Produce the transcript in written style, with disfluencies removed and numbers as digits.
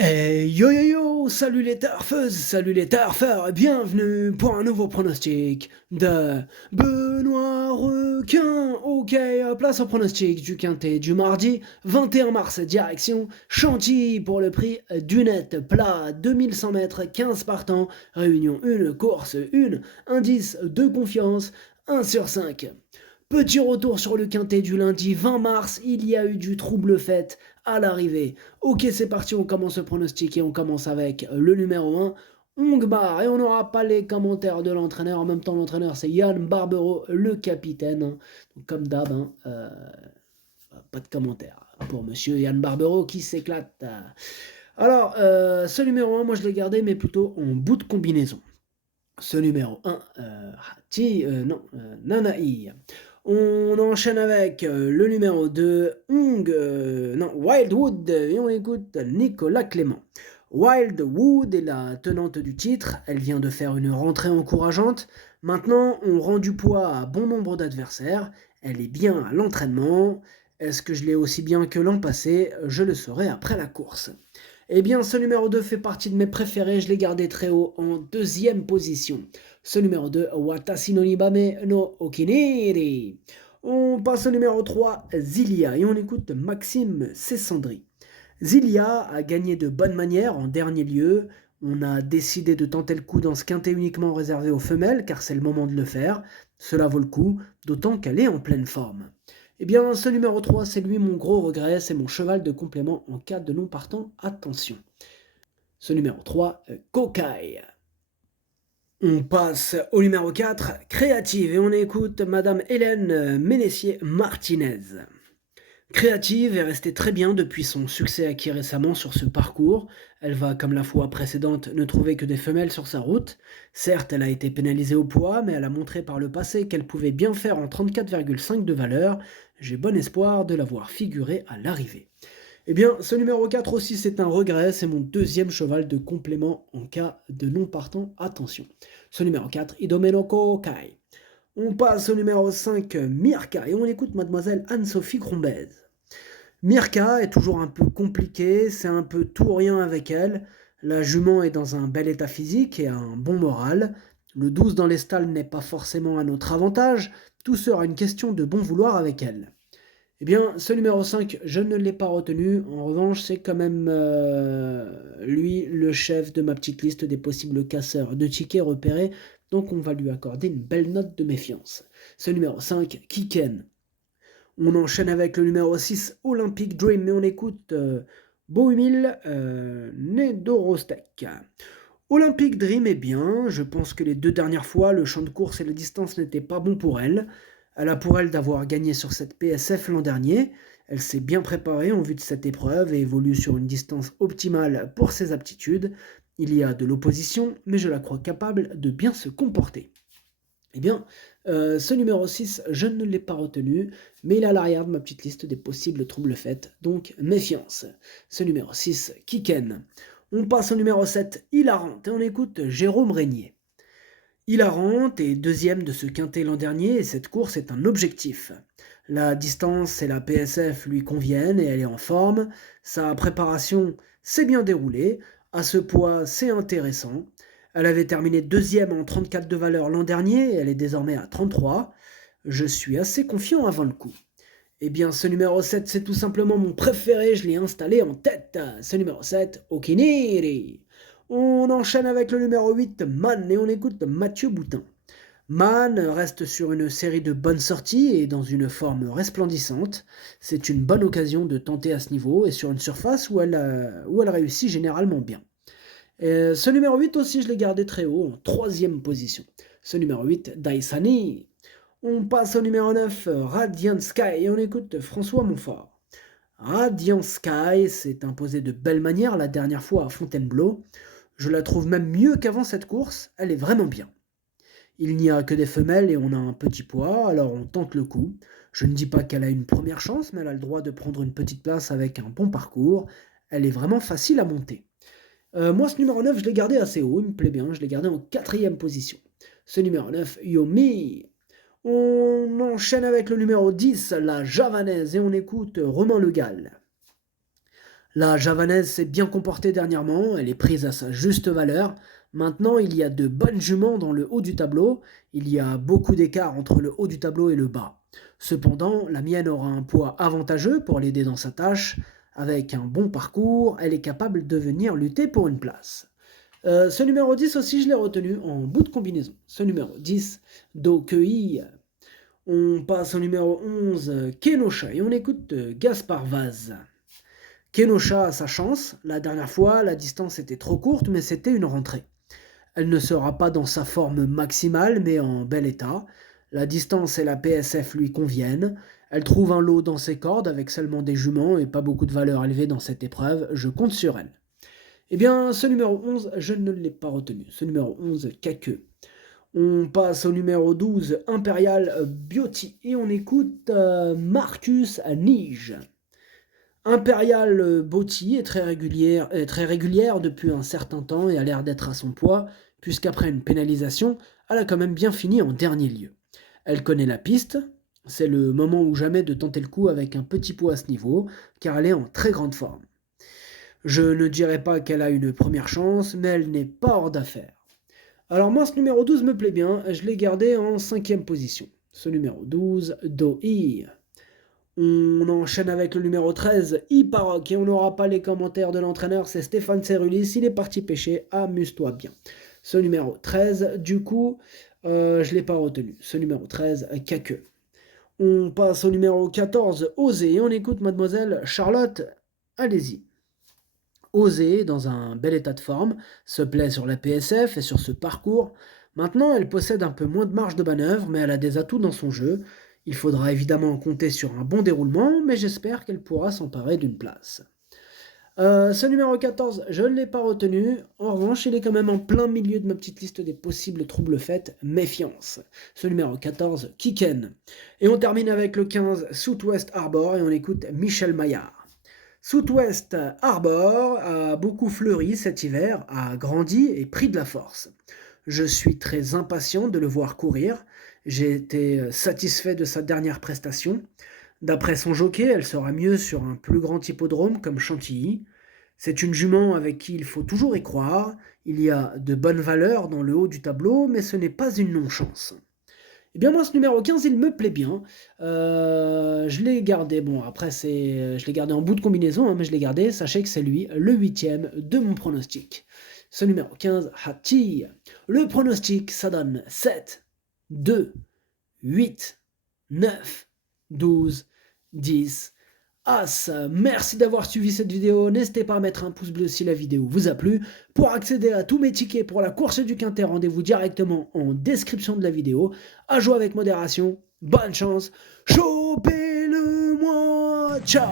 Yo yo yo, salut les tarfeuses, salut les tarfeurs, et bienvenue pour un nouveau pronostic de Benoît Requin. Ok, place au pronostic du quintet du mardi 21 mars, direction Chantilly pour le prix du net plat, 2100 mètres, 15 partants, réunion 1, course 1, indice de confiance 1 sur 5. Petit retour sur le quintet du lundi 20 mars, il y a eu du trouble fait à l'arrivée. Ok, c'est parti, on commence le pronostic et on commence avec le numéro 1, Ongbar. Et on n'aura pas les commentaires de l'entraîneur. En même temps, l'entraîneur, c'est Yann Barbero, le capitaine. Donc, comme d'hab, pas de commentaires pour monsieur Yann Barbero qui s'éclate. Alors, ce numéro 1, moi je l'ai gardé, mais plutôt en bout de combinaison. Ce numéro 1, Nanaï. On enchaîne avec le numéro 2, Wildwood, et on écoute Nicolas Clément. Wildwood est la tenante du titre, elle vient de faire une rentrée encourageante. Maintenant, on rend du poids à bon nombre d'adversaires, elle est bien à l'entraînement. Est-ce que je l'ai aussi bien que l'an passé? Je le saurai après la course. Eh bien, ce numéro 2 fait partie de mes préférés, je l'ai gardé très haut en deuxième position. Ce numéro 2, Watashi no Nibame no Okiniri. On passe au numéro 3, Zilia, et on écoute Maxime Cessandri. Zilia a gagné de bonne manière en dernier lieu. On a décidé de tenter le coup dans ce quintet uniquement réservé aux femelles, car c'est le moment de le faire. Cela vaut le coup, d'autant qu'elle est en pleine forme. Eh bien, ce numéro 3, c'est lui mon gros regret, c'est mon cheval de complément en cas de non partant. Attention. Ce numéro 3, Kokai. On passe au numéro 4, Créative, et on écoute Madame Hélène Ménessier-Martinez. Créative est restée très bien depuis son succès acquis récemment sur ce parcours. Elle va, comme la fois précédente, ne trouver que des femelles sur sa route. Certes, elle a été pénalisée au poids, mais elle a montré par le passé qu'elle pouvait bien faire en 34,5 de valeur. J'ai bon espoir de la voir figurer à l'arrivée. Eh bien, ce numéro 4 aussi, c'est un regret. C'est mon deuxième cheval de complément en cas de non partant. Attention. Ce numéro 4, Idomenoko Kai. On passe au numéro 5, Mirka, et on écoute mademoiselle Anne-Sophie Grombez. Mirka est toujours un peu compliquée, c'est un peu tout ou rien avec elle. La jument est dans un bel état physique et a un bon moral. Le 12 dans les stalles n'est pas forcément à notre avantage, tout sera une question de bon vouloir avec elle. Eh bien, ce numéro 5, je ne l'ai pas retenu. En revanche, c'est quand même lui le chef de ma petite liste des possibles casseurs de tickets repérés. Donc, on va lui accorder une belle note de méfiance. Ce numéro 5, Kiken. On enchaîne avec le numéro 6, Olympic Dream. Mais on écoute Bohumil Nedorostek. Olympic Dream est bien. Je pense que les deux dernières fois, le champ de course et la distance n'étaient pas bons pour elle. Elle a pour elle d'avoir gagné sur cette PSF l'an dernier. Elle s'est bien préparée en vue de cette épreuve et évolue sur une distance optimale pour ses aptitudes. Il y a de l'opposition, mais je la crois capable de bien se comporter. Eh bien, ce numéro 6, je ne l'ai pas retenu, mais il est à l'arrière de ma petite liste des possibles troubles faits, donc méfiance. Ce numéro 6, Kiken. On passe au numéro 7, Hilarante, et on écoute Jérôme Régnier. Hilarante est deuxième de ce quintet l'an dernier et cette course est un objectif. La distance et la PSF lui conviennent et elle est en forme. Sa préparation s'est bien déroulée. À ce poids, c'est intéressant. Elle avait terminé deuxième en 34 de valeur l'an dernier et elle est désormais à 33. Je suis assez confiant avant le coup. Eh bien, ce numéro 7, c'est tout simplement mon préféré, je l'ai installé en tête. Ce numéro 7, Okiniri. On enchaîne avec le numéro 8, Man, et on écoute Mathieu Boutin. Man reste sur une série de bonnes sorties et dans une forme resplendissante. C'est une bonne occasion de tenter à ce niveau et sur une surface où elle réussit généralement bien. Ce numéro 8 aussi, je l'ai gardé très haut, en troisième position. Ce numéro 8, Daisani. On passe au numéro 9, Radiant Sky, et on écoute François Montfort. Radiant Sky s'est imposé de belle manière la dernière fois à Fontainebleau. Je la trouve même mieux qu'avant cette course, elle est vraiment bien. Il n'y a que des femelles et on a un petit poids, alors on tente le coup. Je ne dis pas qu'elle a une première chance, mais elle a le droit de prendre une petite place avec un bon parcours. Elle est vraiment facile à monter. Moi, ce numéro 9, je l'ai gardé assez haut, il me plaît bien, je l'ai gardé en quatrième position. Ce numéro 9, Yomi. On enchaîne avec le numéro 10, la javanaise, et on écoute Romain Le Gall. La javanaise s'est bien comportée dernièrement, elle est prise à sa juste valeur. Maintenant, il y a de bonnes juments dans le haut du tableau, il y a beaucoup d'écart entre le haut du tableau et le bas. Cependant, la mienne aura un poids avantageux pour l'aider dans sa tâche. Avec un bon parcours, elle est capable de venir lutter pour une place. Ce numéro 10 aussi, je l'ai retenu en bout de combinaison. Ce numéro 10, Do Que. On passe au numéro 11, Kenosha, et on écoute Gaspard Vaz. Kenosha a sa chance, la dernière fois la distance était trop courte mais c'était une rentrée. Elle ne sera pas dans sa forme maximale mais en bel état. La distance et la PSF lui conviennent. Elle trouve un lot dans ses cordes avec seulement des juments et pas beaucoup de valeur élevée dans cette épreuve, je compte sur elle. Eh bien, ce numéro 11, je ne l'ai pas retenu. Ce numéro 11, Kake. On passe au numéro 12, Imperial Beauty, et on écoute Marcus Nige. Imperial Beauty est très régulière depuis un certain temps et a l'air d'être à son poids, puisqu'après une pénalisation, elle a quand même bien fini en dernier lieu. Elle connaît la piste, c'est le moment ou jamais de tenter le coup avec un petit poids à ce niveau, car elle est en très grande forme. Je ne dirais pas qu'elle a une première chance, mais elle n'est pas hors d'affaire. Alors moi, ce numéro 12 me plaît bien, je l'ai gardé en 5e position. Ce numéro 12, Do-I. On enchaîne avec le numéro 13, Iparok, et on n'aura pas les commentaires de l'entraîneur, c'est Stéphane Cerulis, il est parti pêcher, amuse-toi bien. Ce numéro 13, du coup, je ne l'ai pas retenu. Ce numéro 13, Kake. On passe au numéro 14, Osez, et on écoute mademoiselle Charlotte, allez-y. Osée, dans un bel état de forme, se plaît sur la PSF et sur ce parcours. Maintenant, elle possède un peu moins de marge de manœuvre, mais elle a des atouts dans son jeu. Il faudra évidemment compter sur un bon déroulement, mais j'espère qu'elle pourra s'emparer d'une place. Ce numéro 14, je ne l'ai pas retenu. En revanche, il est quand même en plein milieu de ma petite liste des possibles troubles faits. Méfiance. Ce numéro 14, Kiken. Et on termine avec le 15, Southwest Harbor, et on écoute Michel Maillard. Southwest Harbor a beaucoup fleuri cet hiver, a grandi et pris de la force. Je suis très impatient de le voir courir. J'ai été satisfait de sa dernière prestation. D'après son jockey, elle sera mieux sur un plus grand hippodrome comme Chantilly. C'est une jument avec qui il faut toujours y croire. Il y a de bonnes valeurs dans le haut du tableau, mais ce n'est pas une non-chance. Eh bien moi ce numéro 15 il me plaît bien, je l'ai gardé, bon après je l'ai gardé en bout de combinaison, hein, mais je l'ai gardé, sachez que c'est lui, le 8e de mon pronostic. Ce numéro 15, Hati. Le pronostic ça donne 7, 2, 8, 9, 12, 10, As. Merci d'avoir suivi cette vidéo, n'hésitez pas à mettre un pouce bleu si la vidéo vous a plu. Pour accéder à tous mes tickets pour la course du Quintet, rendez-vous directement en description de la vidéo. À jouer avec modération, bonne chance, chopez-le moi, ciao.